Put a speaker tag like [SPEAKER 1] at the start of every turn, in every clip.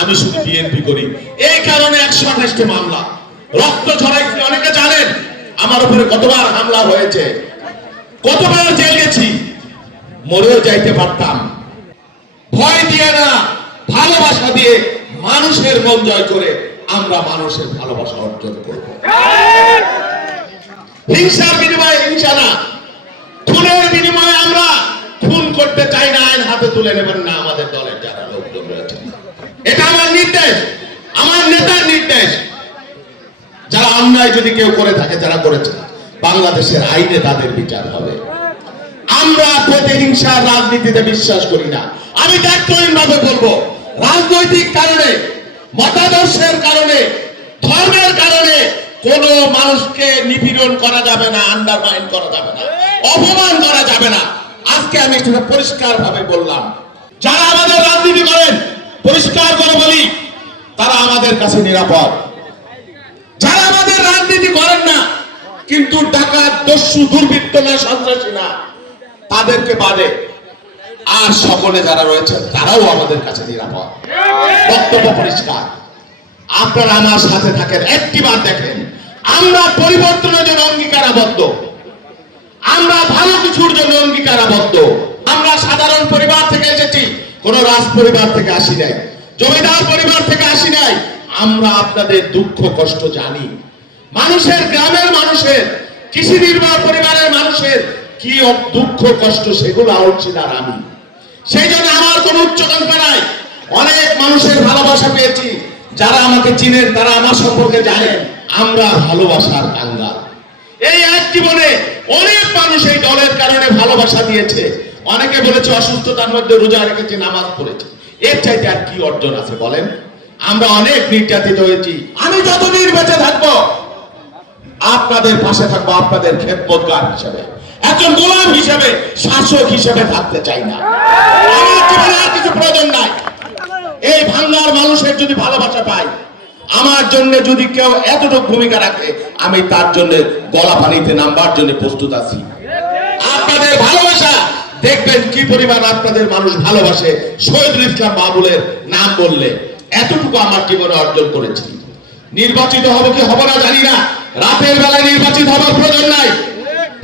[SPEAKER 1] আমি শুধু বিএনপি করি। এই কারণে একশো আঠাশটি মামলা। রক্ত ঝরাইছি অনেকে জানেন? আমার উপরে কতবার হামলা হয়েছে। কতবার জেল গেছি? মরেও যাইতে পারতাম। ভয় দিয়ে না, ভালোবাসা দিয়ে মানুষের মন জয় করে আমরা মানুষের ভালোবাসা অর্জন করব। হিংসার বিনিময়ে হিংসা না। খুনের বিনিময়ে আমরা খুন করতে চাই না, আইন হাতে তুলে নেবেন না আমাদের দলের যারা লোকজন রয়েছে। এটা আমার নির্দেশ। আমার নেতার নির্দেশ। যারা অন্যায় যদি কেউ করে থাকে, যারা করেছে, বাংলাদেশের আইনে তাদের বিচার হবে। আমরা প্রতিহিংসার রাজনীতিতে বিশ্বাস করি না। আমি দায়িত্বহীন ভাবে বলব, রাজনৈতিক কারণে, মতাদর্শের কারণে, ধর্মের কারণে কোন মানুষকে নিপীড়ন করা যাবে না আন্ডারমাইন করা যাবে না, অপমান করা যাবে না। আজকে আমি পরিষ্কার ভাবে বললাম। যারা আমাদের রাজনীতি করেন পরিষ্কার করে বলি, তারা আমাদের কাছে নিরাপদ। যারা আমাদের রাজনীতি করেন না, কিন্তু ডাকাত, দস্যু, দুর্বৃত্ত না সন্ত্রাসী না, তাদেরকে বাদে আর সকলে যারা রয়েছেন, তারাও আমাদের কাছে নিরাপদ। বক্তব্য পরিষ্কার। আপনারা আমার সাথে থাকেন, একটি বার দেখেন, আমরা পরিবর্তনের জন্য অঙ্গীকারাবদ্ধ। আমরা ভালো কিছুর জন্য অঙ্গীকারাবদ্ধ। আমরা সাধারণ পরিবার থেকে এসেছি। কোন রাজ পরিবার থেকে আসি নাই, জমিদার পরিবার থেকে আসি নাই। আমরা আপনাদের দুঃখ, কষ্ট জানি। মানুষের, গ্রামের মানুষের, কৃষি নির্বাহ পরিবারের মানুষের কি দুঃখ, কষ্ট সেগুলো অংশীদার আমি। সেই জন্য আমার কোন উচ্চকাঙ্ক্ষা নাই। অনেক মানুষের ভালোবাসা পেয়েছি। যারা আমাকে চিনেন, তারা আমার সম্পর্কে জানেন। আমরা ভালোবাসার কাঙ্গাল এই এক জীবনে অনেক মানুষ এই দলের কারণে ভালোবাসা দিয়েছে। অনেকে বলেছে অসুস্থতার মধ্যে রোজা রেখেছে, নামাজ পড়েছে। এর চাইতে আর কি অর্জন আছে বলেন? আমরা অনেক নির্যাতিত হয়েছি। আমি যতদিন বেঁচে থাকব, আপনাদের পাশে থাকব, আপনাদের খেদমতগার হিসেবে। একজন গোলাম হিসেবে, শাসক হিসেবে থাকতে চাই না। আমার আর কিছু প্রয়োজন নাই। এই ভাঙ্গার মানুষের যদি ভালোবাসা পাই, আমার জন্য যদি কেউ এতটুকু ভূমিকা রাখে, আমি তার জন্য গলা পানিতে নামবার জন্য প্রস্তুত আছি। আপনাদের ভালোবাসা দেখবেন কি পরিমাণ আপনাদের মানুষ ভালোবাসে। শহীদুল ইসলাম বাবুলের নাম বললে, এতটুকু আমার জীবনে অর্জন করেছি। নির্বাচিত হবে কি হবে না জানি না। রাতের বেলায় নির্বাচিত হবার প্রয়োজন নাই।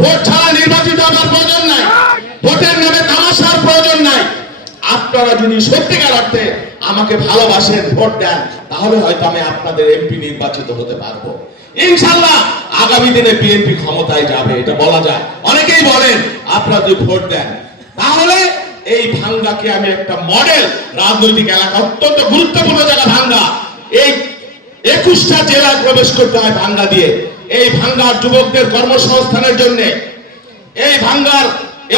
[SPEAKER 1] ভোট ছাড়া নির্বাচিত হবার প্রয়োজন নাই। ভোটের নামে তামাশার প্রয়োজন নাই। আপনারা যদি সত্যিকার অর্থে আমাকে ভালোবাসেন, ভোট দেন, তাহলে হয়তো আমি আপনাদের এমপি নির্বাচিত হতে পারব। ইনশাল্লাহ আগামী দিনে বিএনপি ক্ষমতায় যাবে, এটা বলা যায়। অনেকেই বলেন, আপনারা যদি ভোট দেন তাহলে এই ভাঙ্গাকে আমি একটা মডেল রাজনৈতিক এলাকা অত্যন্ত গুরুত্বপূর্ণ জায়গা ভাঙ্গা। এই একুশটা জেলায় প্রবেশ করতে হয় ভাঙ্গা দিয়ে। এই ভাঙ্গার যুবকদের কর্মসংস্থানের জন্য, এই ভাঙ্গার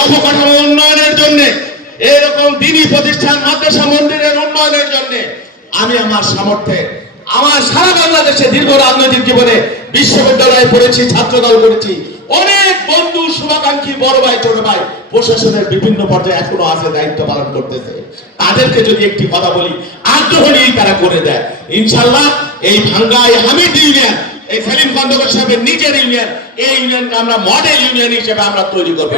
[SPEAKER 1] অবকাঠামো উন্নয়নের জন্য, এরকম দিনই প্রতিষ্ঠান মাদ্রাসা মন্দিরের উন্নয়নের জন্য আমি আমার সামর্থ্যে আমার সারা বাংলাদেশে দীর্ঘ রাজনৈতিক জীবনে বিশ্ববিদ্যালয়ে পড়েছি, ছাত্রদল করেছি। অনেক বন্ধু, শুভাকাঙ্ক্ষী, বড় ভাই, ছোট ভাই, প্রশাসনের বিভিন্ন পর্যায়ে এখনও আছে, দায়িত্ব পালন করতেছে তাদেরকে যদি একটি কথা বলি, আগ্রহ নিয়েই তারা করে দেয় ইনশাল্লাহ এই ভাঙ্গায় হামিদ ইউনিয়ন, এই সেলিম খন্দকার সাহেবের নিজের ইউনিয়ন, এই ইউনিয়নকে আমরা মডেল ইউনিয়ন হিসেবে আমরা তৈরি করব।